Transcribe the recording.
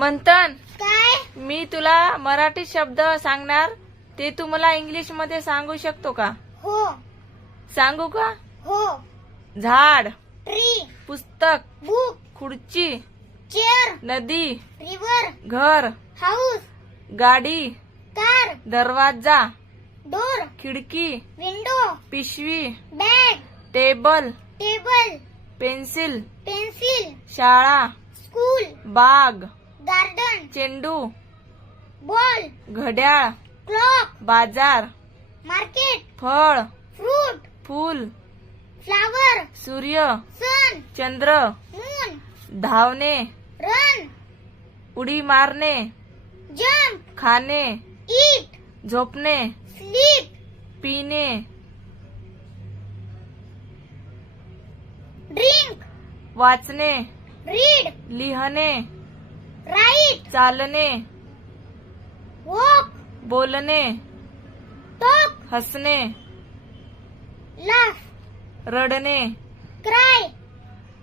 मंथन काय? मी तुला मराठी शब्द सांगणार ते तू मला इंग्लिशमध्ये सांगू शकतो का? हो. सांगू का? हो. झाड ट्री. पुस्तक बुक. खुर्ची चेअर. नदी रिव्हर घर हाऊस. गाडी कार. दरवाजा डोर. खिडकी विंडो. पिशवी bag. Table table. Pencil pencil. शाळा स्कूल. बाग. गार्डन. चेंडू. बॉल. घड्याळ. क्लॉक. बाजार. मार्केट. फळ. फ्रूट. फूल. फ्लावर. सूर्य. सन. चंद्र. मून. धावणे. रन. उडी मारणे. जम्प खाणे. ईट. झोपणे. स्लीप. पिणे. ड्रिंक. वाचणे. रीड. लिहणे. चालणे वॉक। बोलणे टॉक। हसणे लाफ। रडणे क्राय।